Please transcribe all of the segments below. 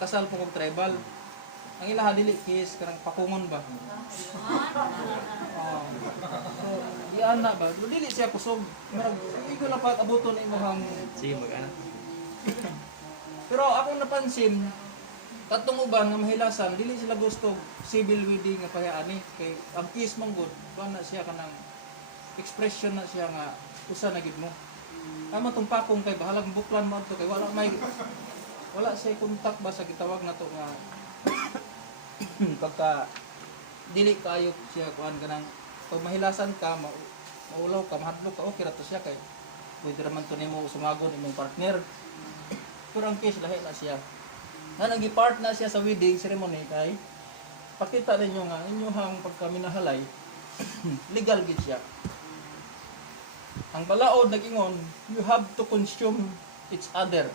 kasal po kong tribal. Ang ilaha dili kis kanang pakungon ba. Oh. So, diyan na ba? Dili siya kusog. Murag igo lang pag abuton imong Sige, mag-ana. pero akong napansin katong uban nga mahilasan dili sila gusto civil wedding nga payaani kay ang kiss mong good kuan na siya kanang expression na siya nga usa na gid mo. Amo tong pakong kay bahalag buklan mo to kay wala say kontak ba sa gitawag na to nga pagka dili kayo siya kuan kanang pag mahilasan ka maulaw ka mahadlok ka okay ra to siya kay pwede raman to nimo sumagon imong partner. Pero ang case lahi na siya. Na nag-part na siya sa wedding ceremony kay pakita ninyo nga inyong pagkaminahalay legal gid siya. Ang balaod nag-ingon, you have to consume each other.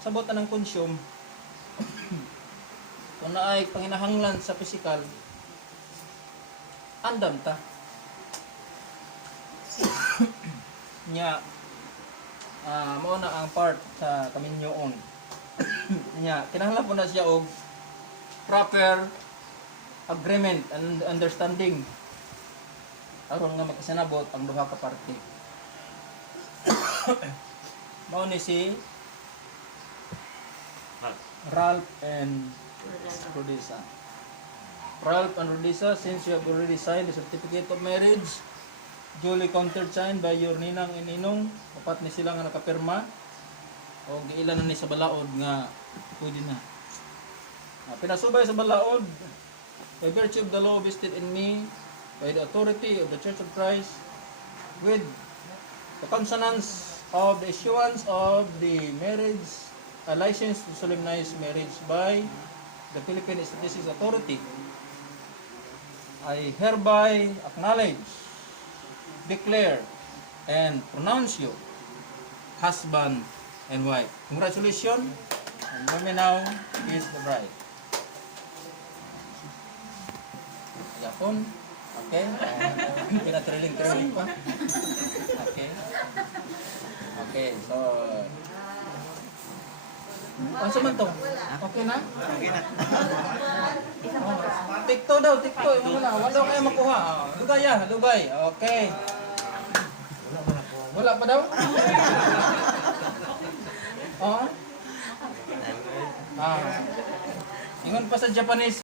Sabot na ng consume. Kung na ay panginahanglan sa physical, andam ta. Nya mao na ang part sa kaminyoon. Nya kinahanglan po na siya og proper agreement and understanding aron nga makasanabot ang duha ka parte. Mao ni si Ralph and Rodisa. Ralph and Rodisa, since you have already signed the certificate of marriage, duly countersigned by your ninang and ninong, upat ni sila nga nakapirma, o giilan na ni sa balaod nga pwede na. Pinasubay sa balaod, by virtue of the law vested in me, by the authority of the Church of Christ, with the consonance of the issuance of the marriage, a license to solemnize marriage by the Philippine Statistics Authority, I hereby acknowledge, declare, and pronounce you husband and wife. Congratulations, and Mami now is the bride. Yapon, okay? Pinatriling-triling pa. Okay. Okay, so ano man to? Okay na? Okay na. Tikto daw, tikto. Wala daw kayo makuha. Lugay lugay. Okay. Wala pa daw? Oh? Ingon pa sa Japanese.